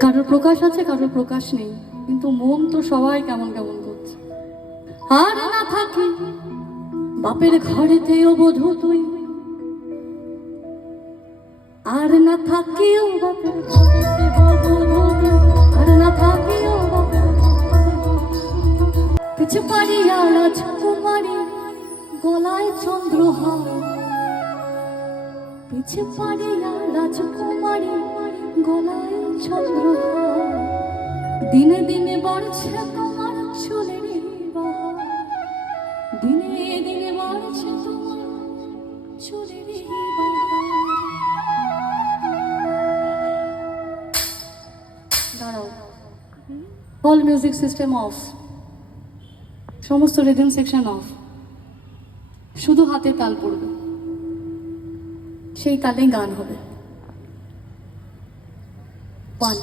কারোর প্রকাশ আছে, কারোর প্রকাশ নেই। কিন্তু মন তো সবাই কেমন কেমন করছে। আর না থাকি, বাপের ঘরেতেও বধু তুই। আর না থাকিও বাপের ঘরেতে বধূ। আর না থাকিও পিছু পারিয়া রাজকুমারী গলায় চন্দ্রহার পিছে পারিয়া রাজকুমারী গলায় দিনে দিনে দিনে দিনে দাঁড়াও। অল মিউজিক সিস্টেম অফ সমস্ত রিদম সেকশন অফ শুধু হাতে তাল পড়বে। সেই তালে গান হবে। ওয়ান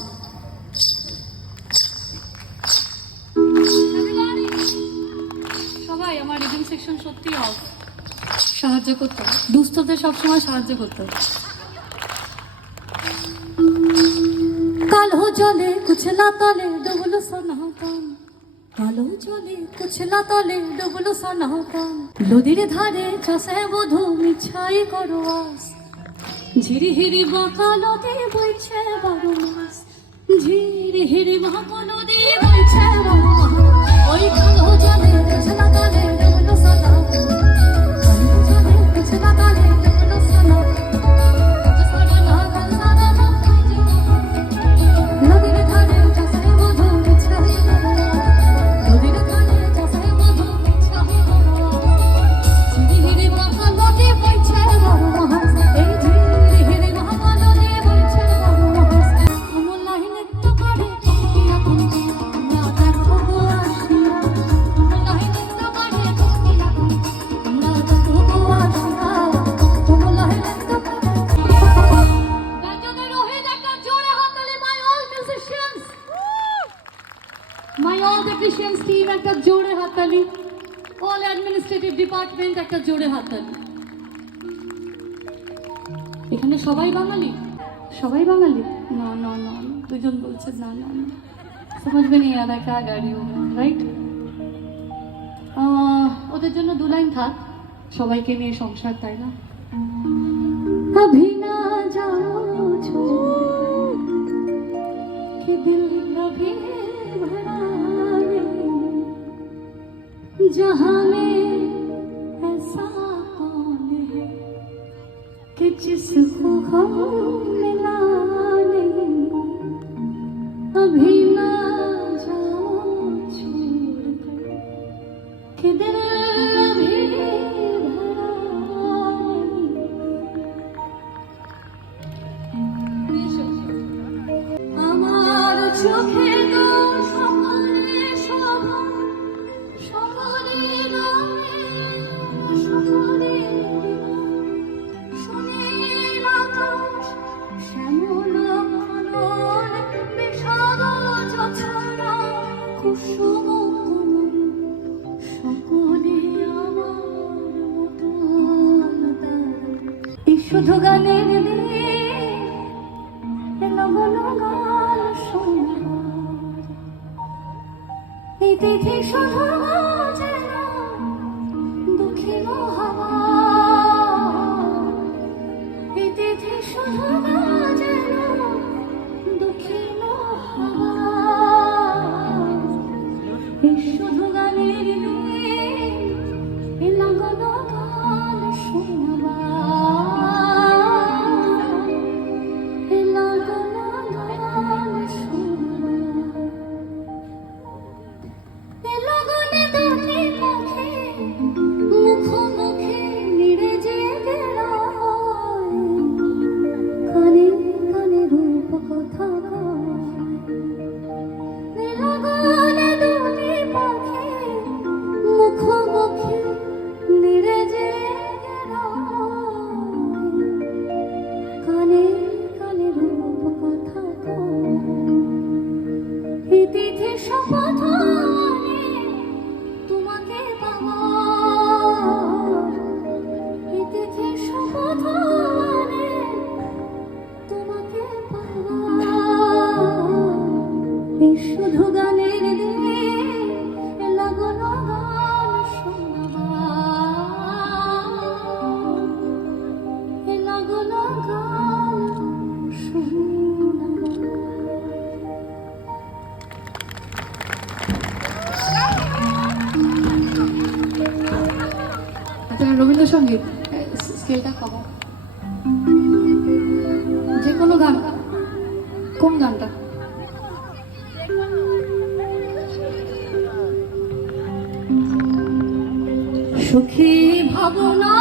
সবাই আমার রিদম সেকশন সত্যি অফ সাহায্য করতে দুস্থদের সবসময় সাহায্য করতে। কালো জলে কুচলা তলে ডুবলো সনাতন কালো জলে কুচলা তলে ডুবলো সনাতন নদীর ধারে চাষে বধু মিছাই করো আস। ঝিরি হিরি বইছে বারো মাস। ঝিরি হিরি টিম একটা জোরে হাততালি। অল অ্যাডমিনিস্ট্রেটিভ ডিপার্টমেন্ট একটা জোরে হাততালি। এখানে সবাই বাঙালি? সবাই বাঙালি? না না না দুজন বলছে না না সমাজ মে নিয়ে আদা কা গাড়ি রাইট ওদের জন্য দু লাইন থাক। সবাইকে নিয়ে সংসার, তাই না? অভিন कि जिसको हम मिला नहीं अभी ना जाओ छोड़ कर कि दिल কুসুম কোমল সকলে আমার মতন এই শুধু গানের গান শোনার। এই তিথি শুধু শুধু গানের স্কেলটা কম যে কোনো গান। কোন গানটা? সুখী ভাবনা